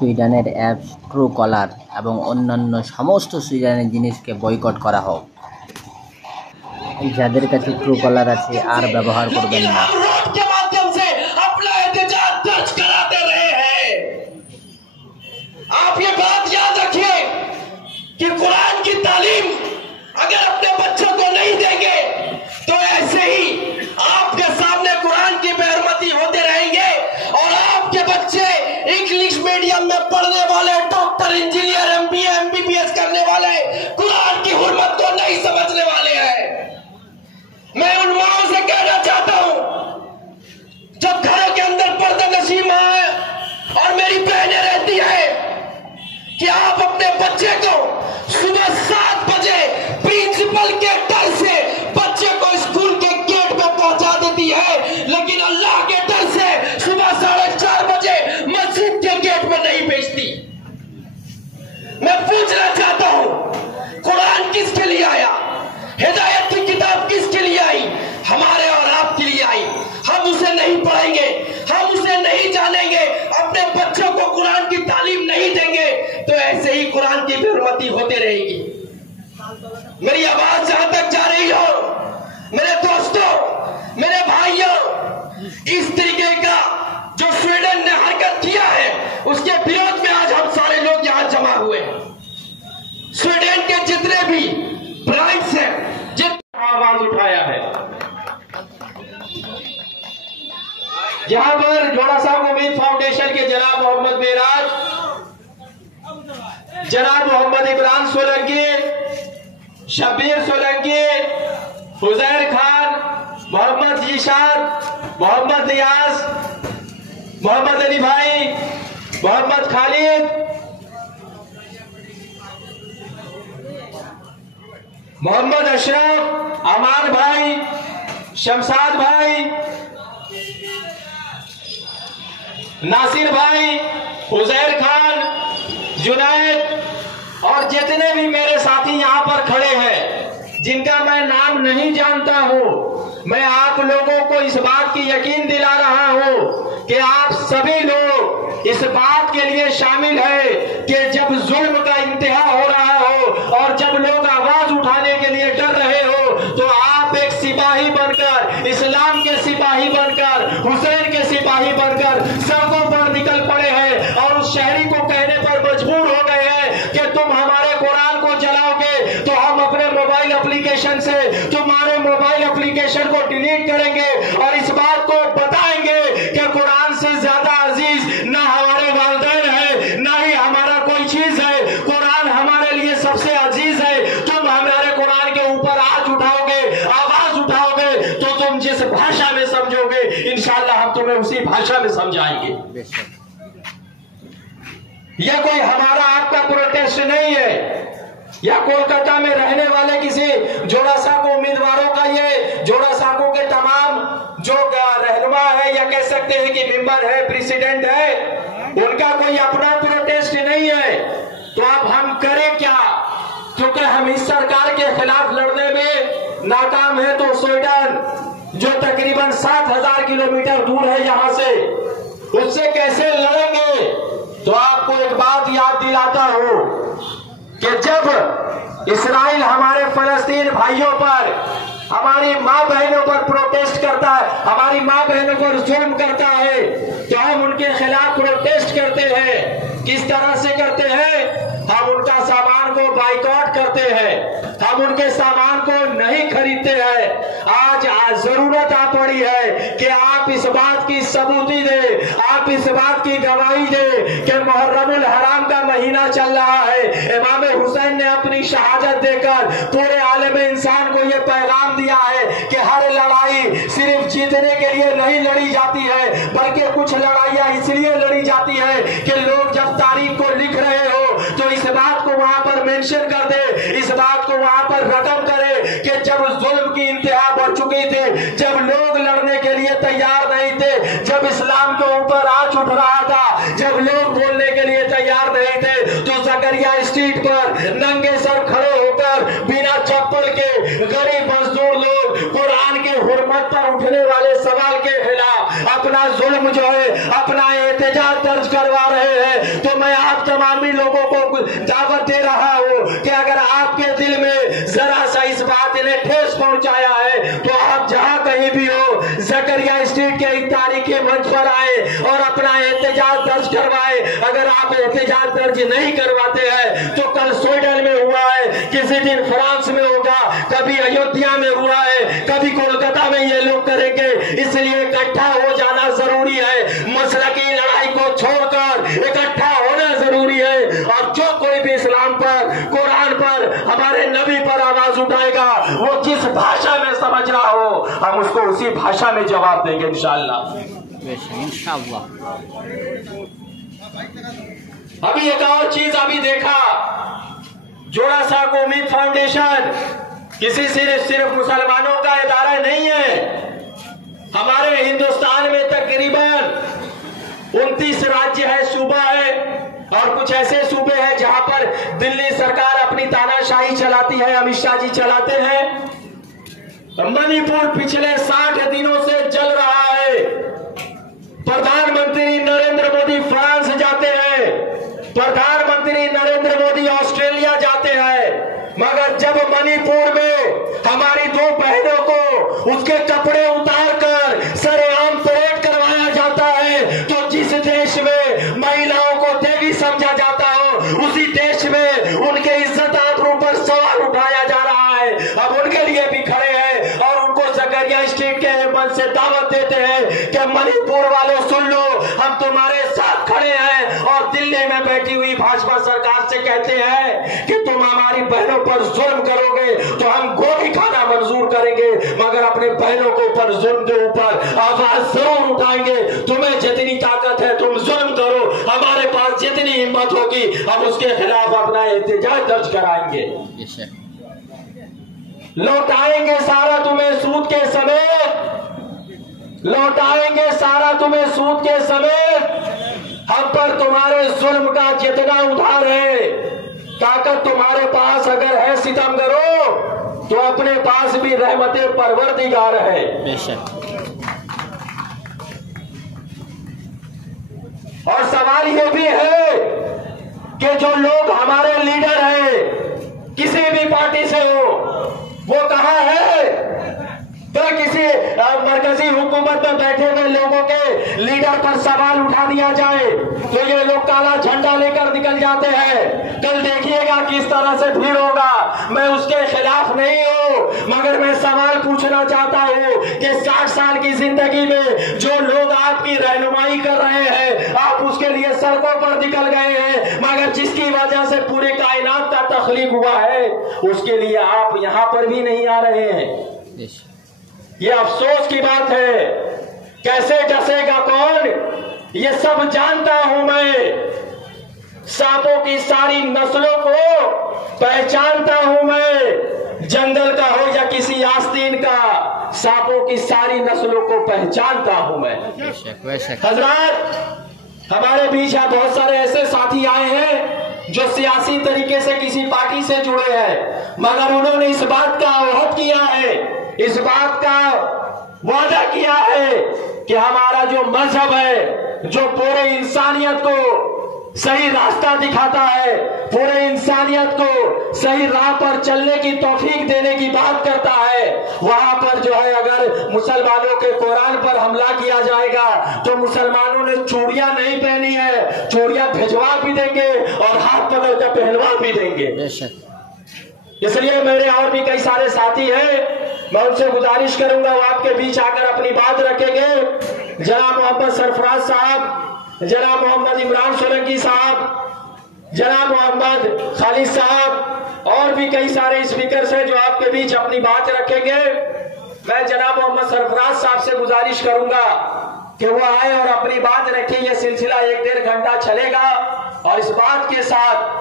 সুইডেনের apps Truecaller এবং অন্যান্য সমস্ত সুইডেনের জিনিসকে বয়কট করা হোক। যাদের কাছে ট্রুকলার আছে আর ব্যবহার করবেন না। आप ये बात याद रखिए कि कुरान की तालीम अगर अपने बच्चों को नहीं देंगे तो ऐसे ही आपके सामने कुरान की बेहरमती होते रहेंगे और आपके बच्चे इंग्लिश मीडियम में पढ़ने वाले डॉक्टर, इंजीनियर, एमबीए, एमबीबीएस करने वाले कुरान की हुर्मत को नहीं समझने वाले हैं। मैं उन माओं से कहना चाहता हूं, जब घरों के अंदर पर्दा नशीं मां है और मेरी बहनें रहती है, कि आप अपने बच्चे को सुबह 7 बजे प्रिंसिपल के डर से बच्चे को स्कूल के गेट पे पहुंचा देती है, लेकिन अल्लाह के डर से सुबह 4:30 बजे मस्जिद के गेट पे नहीं भेजती। मैं पूछना चाहता हूं, कुरान किसके लिए आया? हिदायत की किताब किसके लिए आई? हमारे और आपके लिए आई। हम उसे नहीं पढ़ेंगे, हम उसे नहीं जानेंगे, अपने बच्चों को कुरान की तालीम नहीं देंगे तो ऐसे ही कुरान की बेहरमती होते रहेगी। मेरी आवाज जहां तक जा रही हो, मेरे दोस्तों, मेरे भाइयों, इस तरीके का जो स्वीडन ने हरकत किया है उसके विरोध में आज हम सारे लोग यहां जमा हुए हैं। स्वीडन के जितने भी ब्राइट्स हैं, जितना आवाज उठाया है, यहां पर जोड़ा साहब उम्मीद फाउंडेशन के जनाब मोहम्मद मेराज, जनाब मोहम्मद इमरान सोलंकी, शब्बीर सोलंकी, हुजैर खान, मोहम्मद जीशान, मोहम्मद नियाज, मोहम्मद अली भाई, मोहम्मद खालिद, मोहम्मद अशरफ, अमान भाई, शमशाद भाई, नासिर भाई, हुजैर खान, जुनैद और जितने भी मेरे साथी यहाँ पर खड़े हैं जिनका मैं नाम नहीं जानता हूँ, मैं आप लोगों को इस बात की यकीन दिला रहा हूँ कि आप सभी लोग इस बात के लिए शामिल है कि जब जुल्म का इंतहा हो रहा हो और जब लोग आवाज उठाने के लिए डर रहे हो तो आप एक सिपाही बनकर, इस्लाम के सिपाही बनकर, हुसैन के सिपाही बनकर सड़कों पर निकल पड़े हैं और उस शहरी को कहने पर मजबूर हो गए हैं कि तुम हमारे कुरान को जलाओगे तो हम अपने मोबाइल एप्लीकेशन से तुम्हारे मोबाइल एप्लीकेशन को डिलीट करेंगे और इस बात को बताएंगे कि कुरान से ज्यादा अजीज ना हमारे वालिदैन है, ना ही हमारा कोई चीज है। कुरान हमारे लिए सबसे अजीज है। तुम हमारे कुरान के ऊपर आवाज उठाओगे तो तुम जिस भाषा में समझोगे इंशाअल्लाह हम तुम्हें उसी भाषा में समझाएंगे। यह कोई हमारा आपका प्रोटेस्ट नहीं है, या कोलकाता में रहने वाले किसी जोड़ा साको उम्मीदवारों का, ये जोड़ा साको के तमाम जो रहनुमा है या कह सकते हैं कि मेंबर है, प्रेसिडेंट है, उनका कोई अपना प्रोटेस्ट नहीं है। तो अब हम करें क्या? क्योंकि हम इस सरकार के खिलाफ लड़ने में नाकाम है तो स्वीडन जो तकरीबन 7,000 किलोमीटर दूर है यहाँ से, उससे कैसे लड़ेंगे? तो आपको एक बात याद दिलाता हूं कि जब इस्राइल हमारे फलस्तीन भाइयों पर, हमारी माँ बहनों पर प्रोटेस्ट करता है, हमारी माँ बहनों पर जुल्म करता है, तो हम उनके खिलाफ प्रोटेस्ट करते हैं। किस तरह से करते हैं? हम उनका सामान को बाइकआउट करते हैं, हम उनके सामान को नहीं खरीदते हैं। आज जरूरत आ पड़ी है कि आप इस बात की सबूती दे, आप इस बात की गवाही दे कि मुहर्रमुल हराम का महीना चल रहा है। इमाम हुसैन ने अपनी शहादत देकर पूरे आलम इंसान को यह पैगाम दिया है कि हर लड़ाई सिर्फ जीतने के लिए नहीं लड़ी जाती है, बल्कि कुछ लड़ाइयां इसलिए लड़ी जाती है कि लोग जब तारीख को लिख रहे हो तो इस बात को वहां पर मेंशन कर दे, इस बात को वहां पर रकम करे कि जब जुल्म की इंतहा बढ़ चुकी थी, जब लोग लड़ने के लिए तैयार नहीं थे, जब इस्लाम के ऊपर आंच उठ रहा था, जब लोग बोलने के लिए तैयार नहीं थे, तो जकरिया स्ट्रीट पर नंगे सर खड़े होकर बिना चप्पल के गरीब मजदूर लोग कुरान के हुर्मत पर उठने वाले सवाल के खिलाफ अपना अपना जुल्म जो है, अपना एहतजाज दर्ज करवा रहे हैं। तो मैं आप तमामी लोगों को दावत दे रहा हूं कि अगर आपके दिल में जरा सा इस बात ने ठेस पहुंचाया है तो आप जहां कहीं भी हो, जकरिया स्ट्रीट के एक तारीखी मंच पर आए और अपना एहतजाज दर्ज करवाए। अगर आप एहतजाज दर्ज नहीं करवाते हैं तो कल स्वीडन में हुआ है, किसी दिन फ्रांस में होगा, कभी अयोध्या में हुआ है, कभी कोलकाता में ये लोग करेंगे। इसलिए इकट्ठा हो जाना जरूरी है, मसला की लड़ाई को छोड़कर इकट्ठा होना जरूरी है। और जो कोई भी इस्लाम पर, कुरान पर, हमारे नबी पर आवाज उठाएगा, वो जिस भाषा में समझ रहा हो, हम उसको उसी भाषा में जवाब देंगे इंशाअल्लाह। अभी एक और चीज अभी देखा, जोड़ा साहब उम्मीद फाउंडेशन किसी सिर्फ मुसलमानों का इदारा नहीं है। हमारे हिंदुस्तान में तकरीबन 29 राज्य है, सूबा है, और कुछ ऐसे सूबे हैं जहां पर दिल्ली सरकार अपनी तानाशाही चलाती है, अमित शाह जी चलाते हैं। मणिपुर पिछले 60 दिनों से जल रहा है। प्रधानमंत्री नरेंद्र मोदी फ्रांस जाते हैं, प्रधानमंत्री नरेंद्र मोदी ऑस्ट्रेलिया जाते हैं, मगर जब मणिपुर में हमारी 2 बहनों को उसके कपड़े उतारकर सरेआम परेड करवाया जाता है, तो जिस देश में महिलाओं को देवी समझा जाता हो, उसी देश में उनके इज्जत आबरू पर सवाल उठाया जा रहा है। अब उनके लिए भी खड़े हैं और उनको जकरिया स्ट्रीट के मंच से दावत देते हैं कि मणिपुर वालों सुन लो, हम तुम्हारे साथ खड़े हैं। और दिल्ली में बैठी हुई भाजपा सरकार से कहते हैं कि तुम हमारी बहनों पर जुल्म करोगे तो हम गोली खाना मंजूर करेंगे, मगर अपने बहनों के ऊपर जुल्म के ऊपर आवाज जरूर उठाएंगे। तुम्हें जितनी ताकत है तुम जुल्म करो, हमारे पास जितनी हिम्मत होगी हम उसके खिलाफ अपना एहतजाज दर्ज कराएंगे। लौटाएंगे सारा तुम्हें सूद के समेत, लौटाएंगे सारा तुम्हें सूद के समेत। हम पर तुम्हारे जुल्म का जितना उधार है, ताकत तुम्हारे पास अगर है सितमगरो, तो अपने पास भी रहमते परवरदिगार है। बेशक। और सवाल ये भी है कि जो लोग हमारे लीडर हैं, किसी भी पार्टी से हो, वो कहां है? तो किसी मरकजी हुकूमत में बैठे हुए लोगों के लीडर पर सवाल उठा दिया जाए तो ये लोग काला झंडा लेकर निकल जाते हैं। कल देखिएगा किस तरह से भीड़ होगा। मैं उसके खिलाफ नहीं हूं, मगर मैं सवाल पूछना चाहता हूं कि 60 साल की जिंदगी में जो लोग आपकी रहनुमाई कर रहे हैं, आप उसके लिए सड़कों पर निकल गए हैं, मगर जिसकी वजह से पूरे कायनात का तख्लीक हुआ है, उसके लिए आप यहां पर भी नहीं आ रहे हैं। ये अफसोस की बात है। कैसे डसेगा कौन, ये सब जानता हूं मैं। सांपों की सारी नस्लों को पहचानता हूं मैं, जंगल का हो या किसी आस्तीन का, सांपों की सारी नस्लों को पहचानता हूं मैं। हजरात, हमारे बीच बहुत सारे ऐसे साथी आए हैं जो सियासी तरीके से किसी पार्टी से जुड़े हैं, मगर उन्होंने इस बात का अहद किया है, इस बात का वादा किया है कि हमारा जो मजहब है, जो पूरे इंसानियत को सही रास्ता दिखाता है, पूरे इंसानियत को सही राह पर चलने की तौफीक देने की बात करता है, वहां पर जो है अगर मुसलमानों के कुरान पर हमला किया जाएगा तो मुसलमानों ने चूड़ियां नहीं पहनी है, चूड़ियां भिजवा भी देंगे और हाथ पकड़ कर पहलवा भी देंगे। इसलिए मेरे और भी कई सारे साथी हैं, मैं उनसे गुजारिश करूंगा वो आपके बीच आकर अपनी बात रखेंगे। जनाब मोहम्मद सरफराज साहब, जनाब मोहम्मद इमरान सोलंकी साहब, जनाब मोहम्मद खालिद साहब और भी कई सारे स्पीकर हैं जो आपके बीच अपनी बात रखेंगे। मैं जनाब मोहम्मद सरफराज साहब से गुजारिश करूंगा कि वो आए और अपनी बात रखें। यह सिलसिला 1-1.5 घंटा चलेगा और इस बात के साथ